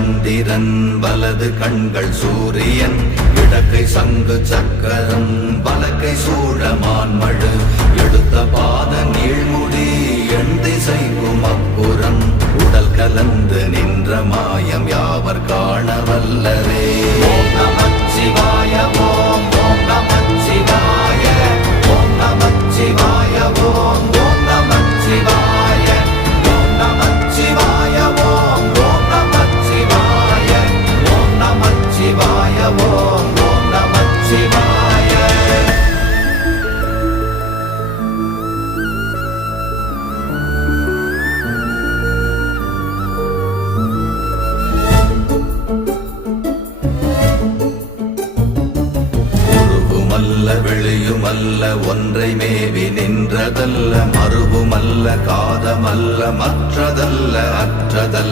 சந்திரன் வலது கண்கள் சூரியன் இடக்கை சங்கு சக்கரம் வலக்கை சூழமான்மழு எடுத்த பாத நீழ்முடி எண் திசைக்கும் அப்புறம் உடல் கலந்து நின்ற மாயம் யாவர் காண வல்லரே. ஓம் நமச்சிவாய ஓம் ஓம் நமச்சிவாய ஓம் நமச்சிவாய ஓம் ஓம் நமச்சிவாய ஓம் நமச்சிவாய ஓம் ஓம் நமச்சிவாய ஓம் நமச்சிவாய ஓம் ஓம் நமச்சிவாய. வெளியுமல்ல ஒன்றை மேவி நின்றதல்ல மறுவுமல்ல காதமல்ல மற்றதல்ல அற்றதல்ல